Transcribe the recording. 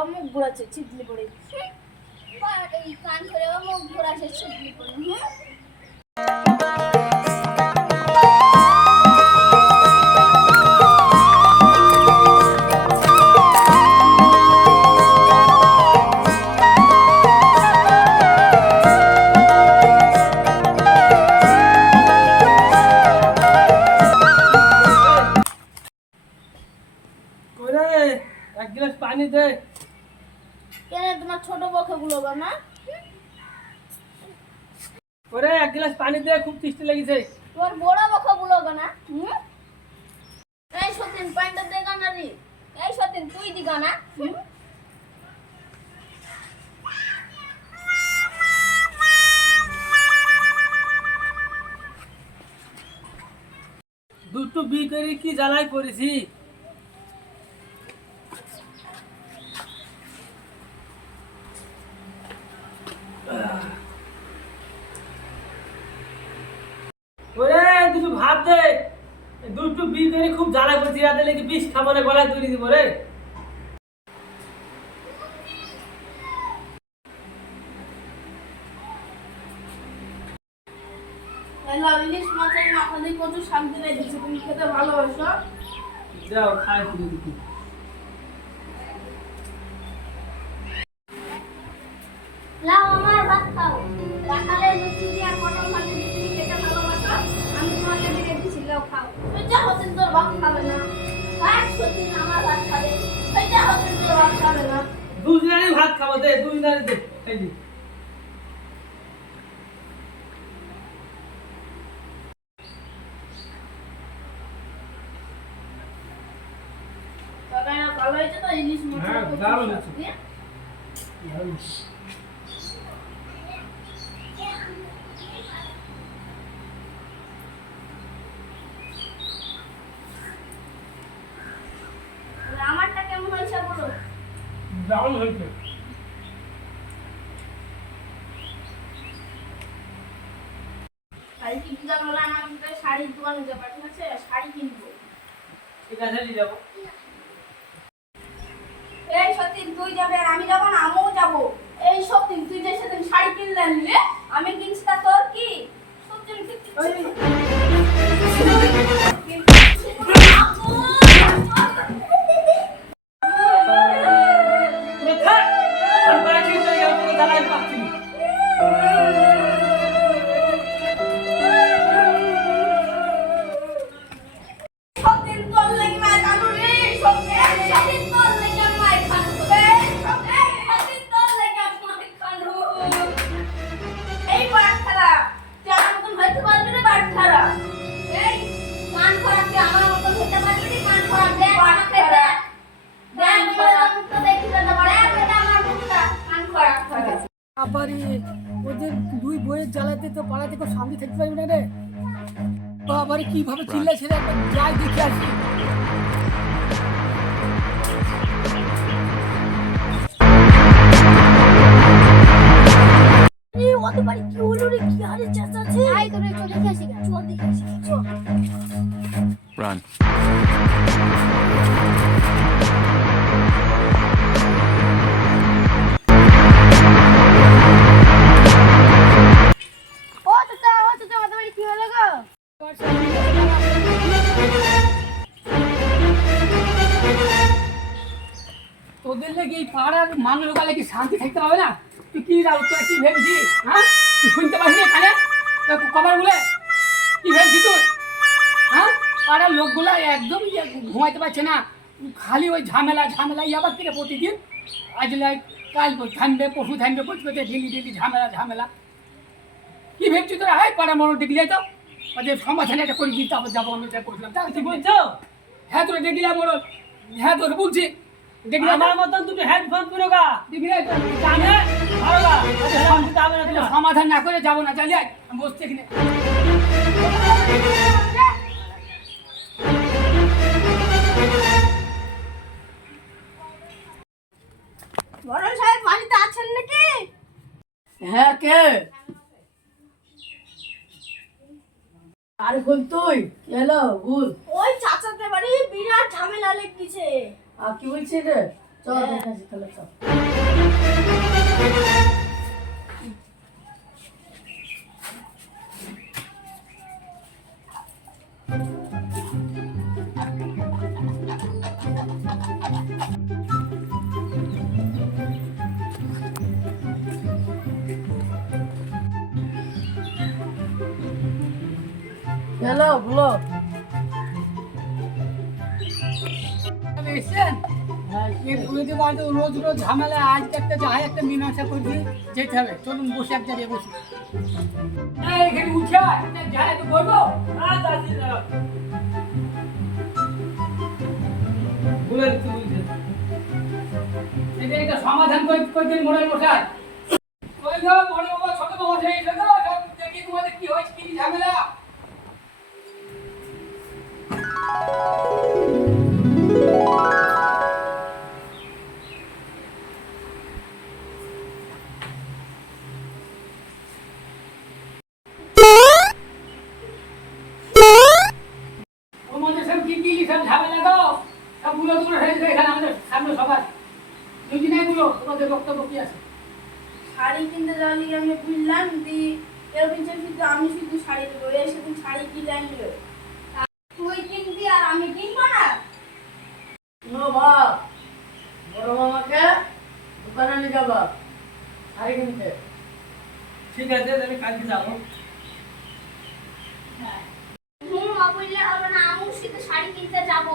আবার মুখ ঘোরাচ্ছে ছিটলি পড়ে এই কান ধরে আবার মুখ ঘোরাচ্ছে ছিটলি পড়ে এক গ্লাস পানি দে। কেন তোমার ছোট বকে গুলো না ওরে এক গ্লাস পানি দে, খুব তৃষ্ণা লেগেছে। তোমার বড় বকে গুলো না এই সতীন পানিটা দে গানা রে। এই সতীন তুই দি গানা দুটো বি করে কি জ্বালাই পড়েছি। ওরে দুটো ভাত দে, দুটো বি করে খুব জ্বালা পড়েছি। রাতে লেগে বিষ খাবো না, গলায় তুলে দিব রে। ইলিশ মাছের মাথা দিয়ে প্রচুর শান্তি লেগেছে। তুমি খেতে ভালোবাসো? যাও খাই তুলে দিচ্ছি। লাও আমার ভাত খাও। সকালে লুচি দিয়ে আর পটল ভাজি দিয়ে তুমি খেতে ভালোবাসো? আমি তোমাকে দিয়ে দিচ্ছি, লাও খাও। তুই যা হতেন তোর ভাত খাবে না। এক সত্যি আমার ভাত খাবে। তুই যা হতেন তোর ভাত খাবে না। দুজনেরই ভাত খাবো, দে দুজনেরই দে, খাই দি। তরকারিটা ভালো হয়েছে তো? ইলিশ মাছ হ্যাঁ, দারুণ হয়েছে। আমারটা কেমন হয়েছে বলো? দারুণ হয়েছে। কাল কি পূজা হলো, আমাকে শাড়ির দোকানে যাবো, ঠিক আছে? শাড়ি কিনবো। ঠিক আছে, নিয়ে যাবো। এই সতীন তুই যাবে আর আমি যাবো না? আমিও যাবো। এই সতীন তুই যে সেদিন শাড়ি কিনলে নিলে, আমি কিনছি তা তোর কি? সতীন আবারই ওদের দুই বইয়ের জ্বালাতে তো পাড়াতে কেউ শান্তি থাকতে পারবে না রে। আবার কিভাবে চিল্লাছে রে, একবার যাই দেখে আসি। ওদের বাড়ি কি হলো রে? কি হারে চেঁচাচ্ছে? আই তোরে চল দেখে আসি, চল দেখে আসি, চল। Run. তোদের লেগে এই পাড়ার মানুষ গালে কি শান্তি থাকতে পারবে না? তুই কি রাও, তোরা কি ভেবেছিস? হ্যাঁ, তুই শুনতে পাচ্ছিস এখানে খবর বলে কি ভেবেছিস তুই? হ্যাঁ, পাড়ার লোকগুলো একদম ঘুমাইতে পারছে না, খালি ওই ঝামেলা ঝামেলা। আবার কিরে প্রতিদিন আজ লাই কাল থামবে, পশু থামবে, করতে করতে ডেলি ডেলি ঝামেলা ঝামেলা। কি ভেবছিস তোরা? হ্যাঁ, পাড়া মরণ ডেকে যাই তো ওদের সমাধানে এটা করে দিতে আবার যাবো। আমি তাই বলছিলাম, তুই বলছো? হ্যাঁ তোরা ডেকে যা মরণ। হ্যাঁ তোকে বলছি আমার মতন দুটো হেডফোন পুরো গা জানে ভালো গা, শান্তি যাবে না তোমার। সমাধান না করে যাবো না, চালিয়ে বসতে এখানে। বড় সাহেব বাড়িতে আছেন নাকি? হ্যাঁ, কে? আর বল তুই কি হলো? বল। ওই চাচাতে বাড়ি বিরাট ঝামেলা লেগেছে। আর কি বলছিস রে? চল দেখাচ্ছি তাহলে চল। হ্যালো বলো। এসছেন যদি বলতো রোজ রোজ ঝামেলা, আজকে একটা যাই একটা মীমাংসা করছি, যেতে হবে। চলুন বসে এক জায়গায় বসি। এখানে উঠে যাই একটু বলবো। যাচ্ছি দাঁড়াও। বলে দিচ্ছি বুঝছে। এটা একটা সমাধান করে দিন মোড়ের মশাই। ওই গো বড় বাবা ছোট বাবা সেই দেখো সব দেখি তোমাদের কি হয়েছে, কি ঝামেলা। তোমাদের সব কি সব ঝামেলা দাও সব গুলো তোমরা হয়েছে এখানে আমাদের সামনে সবার দুই দিনে গুলো তোমাদের বক্তব্য কি আছে? শাড়ি কিনতে যাওয়ার আমি বুঝলাম দি কেউ কিনছে শুধু আমি শুধু শাড়ি দেবো, এই সেদিন শাড়ি কিনে আনলো। তুই কিনবি আর আমি কিনবো না? নো বাপ, বড় মামাকে দোকানে নিয়ে যাবা শাড়ি কিনতে। ঠিক আছে আমি কালকে যাবো। হুম, অবশ্যই হবে না, আমি শুধু শাড়ি কিনতে যাবো।